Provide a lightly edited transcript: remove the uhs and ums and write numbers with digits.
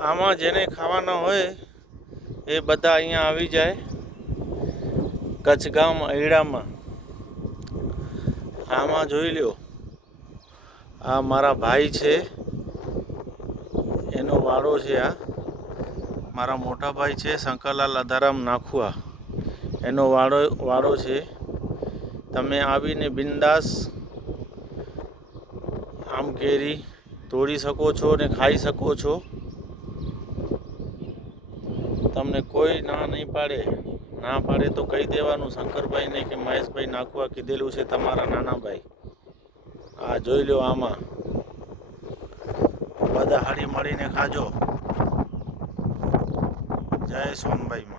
આમાં જેને ખાવાના હોય એ બધા અહીંયા આવી જાય કચ્છગામ અયડામાં. આમાં જોઈ લ્યો, આ મારા ભાઈ છે, એનો વાડો છે. આ મારા મોટા ભાઈ છે શંકરલાલ અધારામ નાખુઆ, એનો વાડો છે. તમે આવીને બિંદાસ આમ કેરી તોડી શકો છો ને ખાઈ શકો છો. તમને કોઈ ના નહીં પાડે. ના પાડે તો કહી દેવાનું શંકરભાઈને કે મહેશભાઈ નાખવા કીધેલું છે તમારા નાના ભાઈ. આ જોઈ લો, આમાં બધા હળી મળીને ખાજો. જય સોનભાઈ.